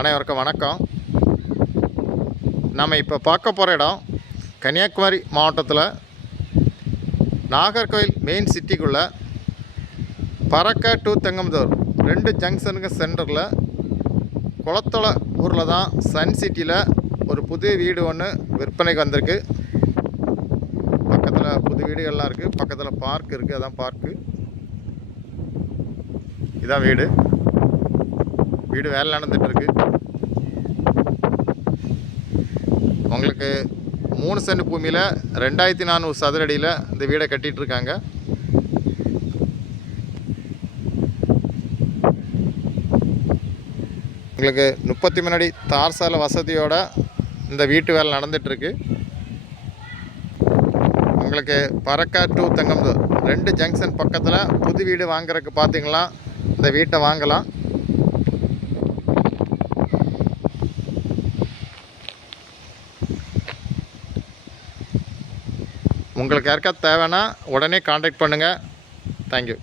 அனைவருக்கும் வணக்கம். நம்ம இப்போ பார்க்க போகிற இடம் கன்னியாகுமரி மாவட்டத்தில் நாகர்கோவில் மெயின் சிட்டிக்குள்ளே பறக்க டு தெங்கம்புதூர் 2 ஜங்ஷனுக்கு சென்டரில் குளத்தோல ஊரில் தான் சன் சிட்டியில் ஒரு புது வீடு ஒன்று விற்பனைக்கு வந்திருக்கு. பக்கத்தில் புது வீடுகள்லாம் இருக்குது, பக்கத்தில் பார்க் இருக்குது, அதான் பார்க்கு. இதான் வீடு வேலை நடந்துகிட்ருக்கு. உங்களுக்கு 3 சென்ட் பூமியில் 2400 சதுர அடியில் இந்த வீடை கட்டிகிட்ருக்காங்க. உங்களுக்கு 33 அடி தார் சாலை வசதியோட இந்த வீட்டு வேலை நடந்துகிட்ருக்கு. உங்களுக்கு பறக்க டு தெங்கம்புதூர் 2 ஜங்ஷன் பக்கத்தில் புது வீடு வாங்குறதுக்கு பார்த்தீங்களா இந்த வீட்டை வாங்கலாம். உங்களுக்கு யாருக்கா தேவைன்னா உடனே காண்டாக்ட் பண்ணுங்கள். தேங்க்யூ.